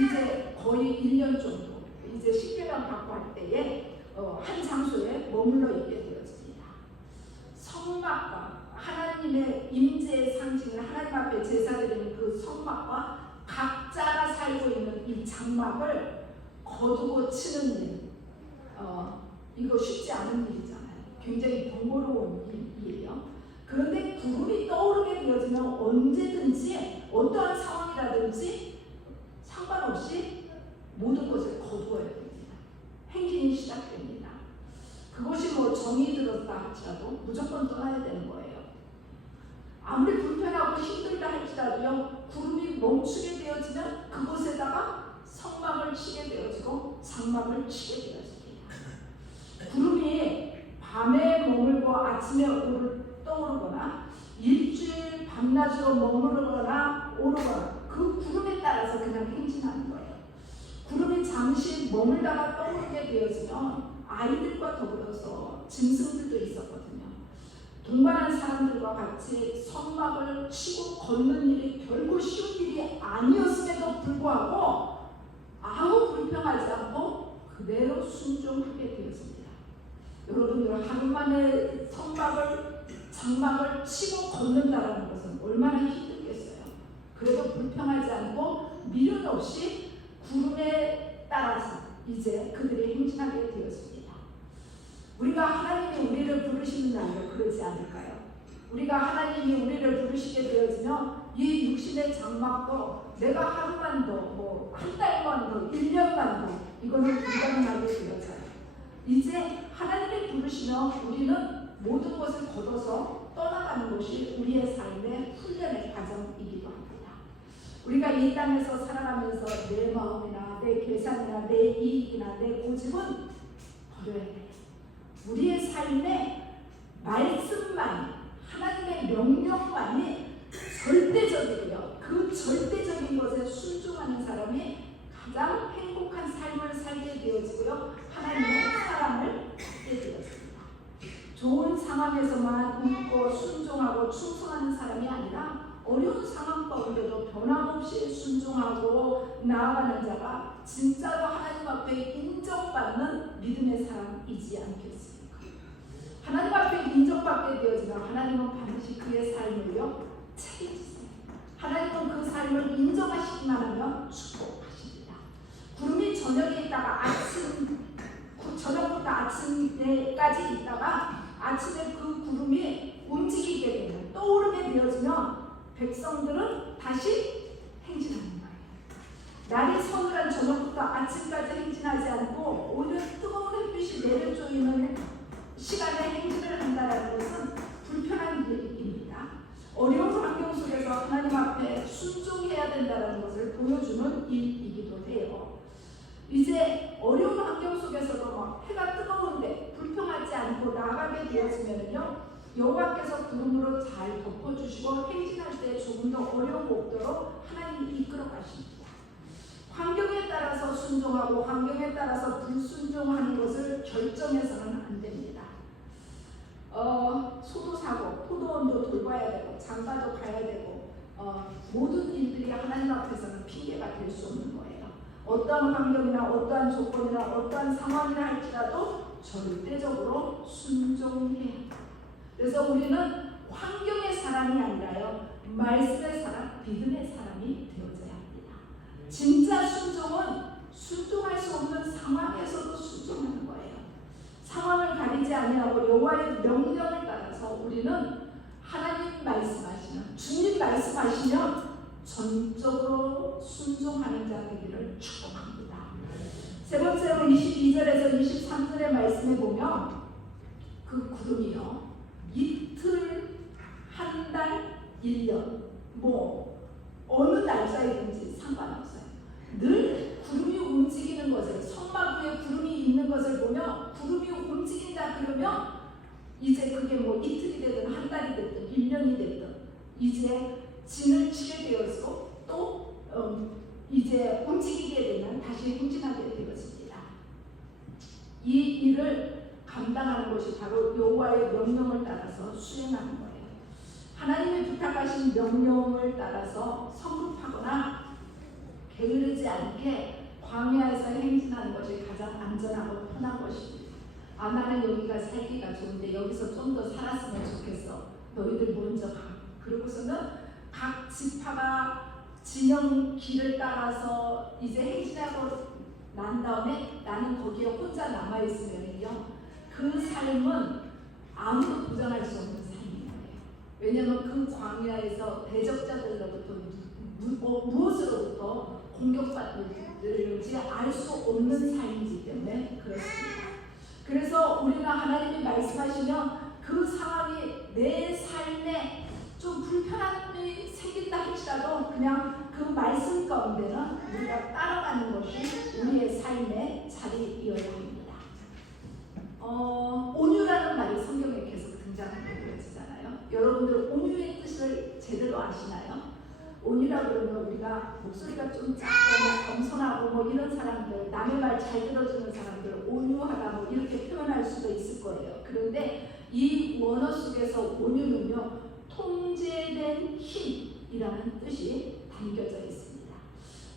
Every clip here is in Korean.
이제 거의 1년 정도 이제 십계명 받고 할 때에 한 장소에 머물러 있게 되어집니다. 성막과 하나님의 임재의 상징을 하나님 앞에 제사드리는 그 성막과 각자가 살고 있는 이 장막을 거두고 치는 일, 이거 쉽지 않은 일이잖아요. 굉장히 번거로운 일이에요. 그런데 구름이 떠오르게 되어지면 언제든지 어떠한 상황이라든지 상관없이 모든 것을 거두어야 됩니다. 행진이 시작됩니다. 그것이 뭐 정이 들었다 할지라도 무조건 떠나야 되는 거예요. 아무리 불편하고 힘들다 할지라도요, 구름이 멈추게 되어지면 그곳에다가 성막을 치게 되어지고 장막을 치게 되어집니다. 구름이 밤에 머물고 아침에 떠오르거나 일주일 밤낮으로 머무르거나 오르거나 그 구름에 따라서 그냥 행진하는 거예요. 구름이 잠시 머물다가 떠오르게 되어지면 아이들과 더불어서 짐승들도 있었거든요. 동반한 사람들과 같이 성막을 치고 걷는 일이 결코 쉬운 일이 아니었음에도 불구하고 아무 불평하지 않고 그대로 순종하게 되었습니다. 여러분들 하루 만에 장막을 치고 걷는다는 것은 얼마나 힘들겠어요. 그래도 불평하지 않고 미련 없이 구름에 따라서 이제 그들이 행진하게 되었습니다. 우리가 하나님이 우리를 부르시는 날로 그러지 않을까요? 우리가 하나님이 우리를 부르시게 되어지면 이 육신의 장막도 내가 하루만 더, 한 달만 더, 1년만 더 이거는 불가능하게 되어져요. 이제 하나님이 부르시면 우리는 모든 것을 걷어서 떠나가는 것이 우리의 삶의 훈련의 과정이기도 합니다. 우리가 이 땅에서 살아가면서 내 마음이나 내 계산이나 내 이익이나 내 고집은 버려야 돼요. 우리의 삶에 말씀만, 하나님의 명령만이 절대적이고요. 그 절대적인 것에 순종하는 사람이 가장 행복한 삶을 살게 되어지고요. 하나님의 사랑을 받게 되었습니다. 좋은 상황에서만 웃고 순종하고 충성하는 사람이 아니라 어려운 상황 가운데도 변함없이 순종하고 나아가는 자가 진짜로 하나님 앞에 인정받는 믿음의 사람이지 않겠습니까? 하나님 앞에 인정받게 되어지면 하나님은 반드시 그의 삶을요 책임지세요. 하나님은 그 삶을 인정하시기만 하면 축복하십니다. 구름이 저녁에 있다가 저녁부터 아침에까지 있다가 아침에 그 구름이 움직이게 되면 떠오르게 되어지면 백성들은 다시 행진하는 거예요. 날이 서늘한 저녁부터 아침까지 행진하지 않고 오히려 뜨거운 햇빛이 내려쬐는 시간에 행진을 한다는 것은 불편한 일입니다. 어려운 환경 속에서 하나님 앞에 순종해야 된다는 것을 보여주는 일이기도 해요. 이제 어려운 환경 속에서도 막 해가 뜨거운데 불평하지 않고 나가게 되어지면요, 여호와께서 구름으로 잘 덮어주시고 행진할 때 조금 더 어려움 없도록 하나님이 이끌어 가십니다. 환경에 따라서 순종하고 환경에 따라서 불순종하는 것을 결정해서는 안 됩니다. 소도 사고 포도원도 돌봐야 되고 장가도 가야 되고 모든 일들이 하나님 앞에서는 핑계가 될 수 없는 거예요. 어떠한 환경이나 어떠한 조건이나 어떠한 상황이나 할지라도 절대적으로 순종해야 합니다. 그래서 우리는 환경의 사람이 아니라요, 말씀의 사람, 믿음의 사람이 되어져야 합니다. 진짜 순종은 순종할 수 없는 상황에서도 순종하는 거예요. 상황을 가리지 아니하고 여호와의 명령을 따라서 우리는 하나님 말씀하시면, 주님 말씀하시면 전적으로 순종하는 자 되기를 축복합니다. 세 번째로 22절에서 23절의 말씀에 보면 그 구름이요, 이틀, 한 달, 1년 어느 날짜이든지 상관없어요. 늘 구름이 움직이는 것을, 성막 위에 구름이 있는 것을 보면 구름이 움직인다 그러면 이제 그게 이틀이 되든 한 달이 되든 1년이 되든 이제 진을 치게 되어서 또 이제 움직이게 되면 다시 행진하게 되어집니다. 이 일을 감당하는 것이 바로 여호와의 명령을 따라서 수행하는 거예요. 하나님의 부탁하신 명령을 따라서 성급하거나 게으르지 않게 광야에서 행진하는 것이 가장 안전하고 편한 것입니다. 나는 여기가 살기가 좋은데 여기서 좀 더 살았으면 좋겠어. 너희들 먼저 가. 그러고서는 각 지파가 진영 길을 따라서 이제 행진하고 난 다음에 나는 거기에 혼자 남아있으면요, 그 삶은 아무도 도전할 수 없는 삶인 거예요. 왜냐하면 그 광야에서 대적자들로부터 무엇으로부터 공격받는지 알 수 없는 삶이기 때문에 그렇습니다. 그래서 우리가 하나님이 말씀하시면 그 상황이 내 삶에 좀 불편함이 생긴다 할지라도 그냥 그 말씀 가운데는 우리가 따라가는 것이 우리의 삶의 자리이어야 합니다. 온유라는 말이 성경에 계속 등장하잖아요. 여러분들 온유의 뜻을 제대로 아시나요? 온유라 그러면 우리가 목소리가 좀 작고 겸손하고 뭐 이런 사람들, 남의 말 잘 들어주는 사람들 온유하다 뭐 이렇게 표현할 수도 있을 거예요. 그런데 이 원어 속에서 온유는요, 통제된 힘이라는 뜻이 담겨져 있습니다.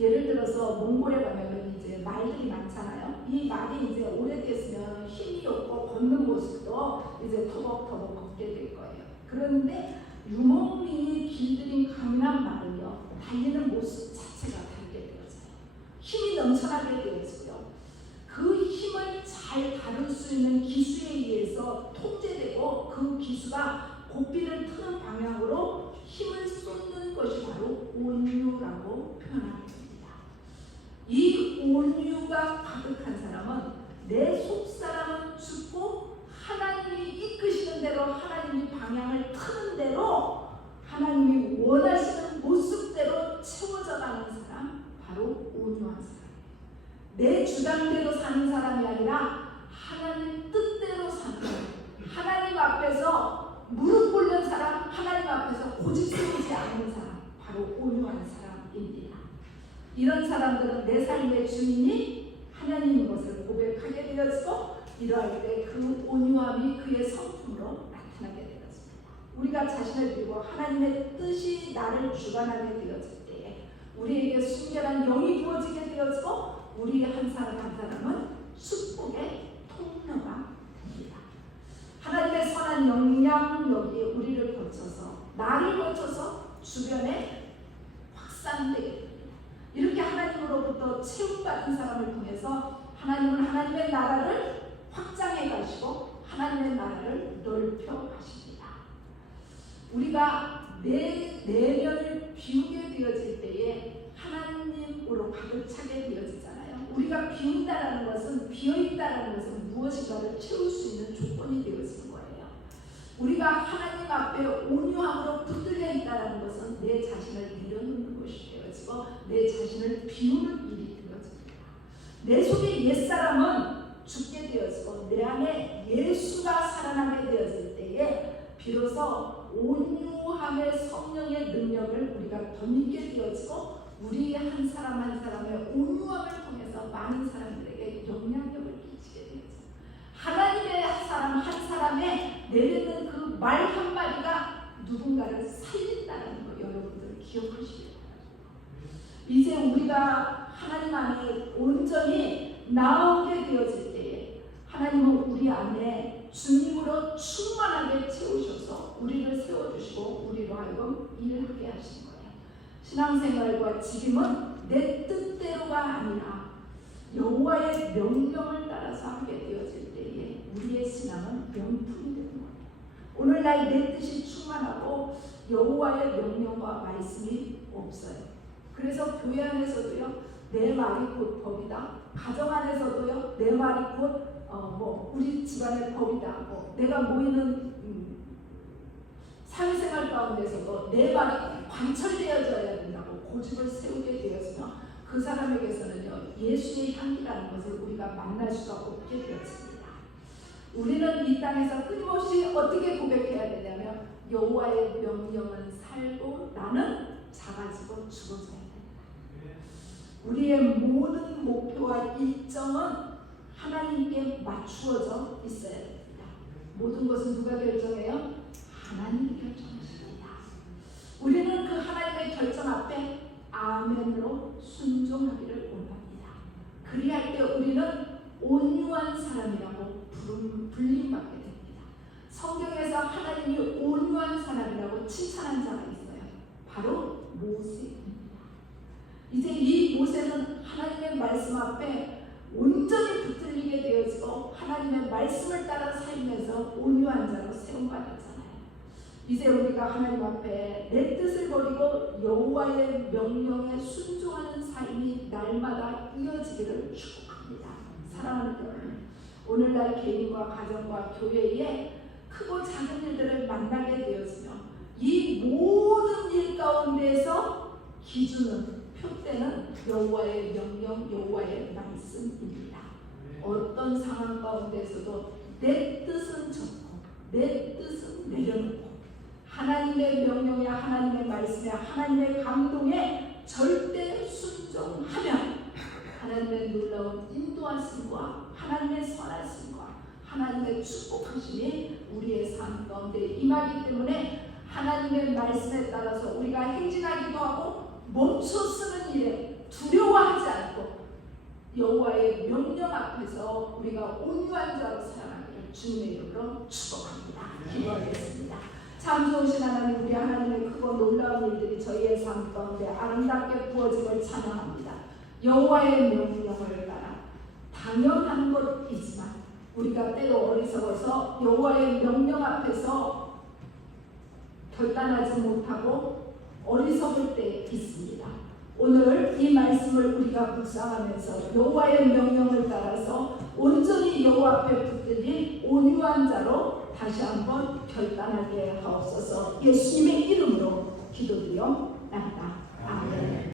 예를 들어서 몽골에 가면 이제 말들이 많잖아요. 이 말이 이제 오래됐으면 힘이 없고 걷는 모습도 이제 터벅터벅 걷게 될 거예요. 그런데 유목민이 길들인 강인한 말은요, 달리는 모습 자체가 다르게 되어져요. 힘이 넘쳐나게 되어지고요. 그 힘을 잘 다룰 수 있는 기수에 의해서 통제되고 그 기수가 고삐를 트는 방향으로 힘을 쏟는 것이 바로 온유라고 표현하게 됩니다. 이 온유가 가득한 사람은 내 속사람은 죽고 하나님이 이끄시는 대로, 하나님이 방향을 트는 대로, 하나님이 원하시는 모습대로 채워져 가는 사람, 바로 온유한 사람이에요. 내 주장대로 사는 사람이 아니라 하나님 뜻대로 사는 사람, 하나님 앞에서 무릎 꿇는 사람, 하나님 앞에서 고집 세우지 않는 사람, 바로 온유한 사람입니다. 이런 사람들은 내 삶의 주인이 하나님인 것을 고백하게 되어지고, 이러할 때 그 온유함이 그의 성품으로 나타나게 되었습니다. 우리가 자신을 비고 하나님의 뜻이 나를 주관하게 되어질 때에 우리에게 순결한 영이 부어지게 되어지고, 우리 한 사람 한 사람은 축복의 통로가 됩니다. 하나님의 선한 영향력이 우리를 거쳐서, 나를 거쳐서 주변에 확산되게 됩니다. 이렇게 하나님으로부터 채움받은 사람을 통해서 하나님은 하나님의 나라를 확장해 가시고 하나님의 나라를 넓혀 가십니다. 우리가 내 내면을 비우게 되어질 때에 하나님으로 가득 차게 되어지잖아요. 우리가 비운다라는 것은, 비어있다라는 것은 무엇인가를 채울 수 있는 조건이 되어지는 거예요. 우리가 하나님 앞에 온유함으로 붙들려 있다라는 것은 내 자신을 내려놓는 것이 되어지고 내 자신을 비우는 일이 되어집니다. 내 속의 옛사람은 죽게 되어지고 내 안에 예수가 살아나게 되어질 때에 비로소 온유함의 성령의 능력을 우리가 덧입게 되어지고, 우리 한 사람 한 사람의 온유함을 통해서 많은 사람들에게 영향력을 끼치게 되어져요. 하나님의 사람 한 사람의 내뱉는 그 말 한마디가 누군가를 살린다는 거 여러분들 기억하시기 바랍니다. 이제 우리가 하나님 안에 온전히 나오게 되어질 때에 하나님은 우리 안에 주님으로 충만하게 채우셔서 우리를 세워주시고 우리로 하여금 일하게 하시는 거예요. 신앙생활과 지금은 내 뜻대로가 아니라 여호와의 명령을 따라서 하게 되어질 때에 우리의 신앙은 명품이 되는 거예요. 오늘날 내 뜻이 충만하고 여호와의 명령과 말씀이 없어요. 그래서 교회 안에서도요, 내 말이 곧 법이다. 가정 안에서도요, 내 말이 곧 우리 집안의 법이다. 내가 모이는 사회생활 가운데서도 내 말이 관철되어져야 된다고 고집을 세우게 되었으며, 그 사람에게서는요, 예수의 향기라는 것을 우리가 만날 수가 없게 되었습니다. 우리는 이 땅에서 끊임없이 어떻게 고백해야 되냐면, 여호와의 명령은 살고 나는 작아지고 죽어져야 된다. 우리의 모든 목표와 일정은 하나님께 맞추어져 있어야 됩니다. 모든 것은 누가 결정해요? 하나님이 결정하십니다. 우리는 그 하나님의 결정 앞에 아멘으로 순종하기를 원합니다. 그리할 때 우리는 온유한 사람이라고 불림받게 됩니다. 성경에서 하나님이 온유한 사람이라고 칭찬한 자가 있어요. 바로 모세입니다. 이제 이 모세는 하나님의 말씀 앞에 온전히 붙들리게 되어지고 하나님의 말씀을 따라 살면서 온유한 자로 세움받았잖아요. 이제 우리가 하나님 앞에 내 뜻을 버리고 여호와의 명령에 순종하는 삶이 날마다 이어지기를 축복합니다. 사랑하는 여러분, 오늘날 개인과 가정과 교회에 크고 작은 일들을 만나게 되었으며 이 모든 일 가운데서 기준은 표대는 여호와의 명령, 여호와의 말씀입니다. 어떤 상황 가운데서도 내 뜻은 적고 내 뜻은 내려놓고 하나님의 명령에, 하나님의 말씀에, 하나님의 감동에 절대 순종하면 하나님의 놀라운 인도하심과 하나님의 선하심과 하나님의 축복하심이 우리의 삶 가운데 임하기 때문에 하나님의 말씀에 따라서 우리가 행진하기도 하고 멈춰 쓰는 일에 두려워하지 않고 여호와의 명령 앞에서 우리가 온유한 자로 살아가기를 주님의 이름으로 축복합니다. 기도하겠습니다. 참 좋으신 하나님, 우리 하나님의 크고 놀라운 일들이 저희의 삶 가운데 아름답게 부어짐을 찬양합니다. 여호와의 명령을 따라 당연한 것이지만 우리가 때로 어리석어서 여호와의 명령 앞에서 결단하지 못하고 어리석을 때 있습니다. 오늘 이 말씀을 우리가 묵상하면서 여호와의 명령을 따라서 온전히 여호와 앞에 붙들린 온유한 자로 다시 한번 결단하게 하옵소서. 예수님의 이름으로 기도드려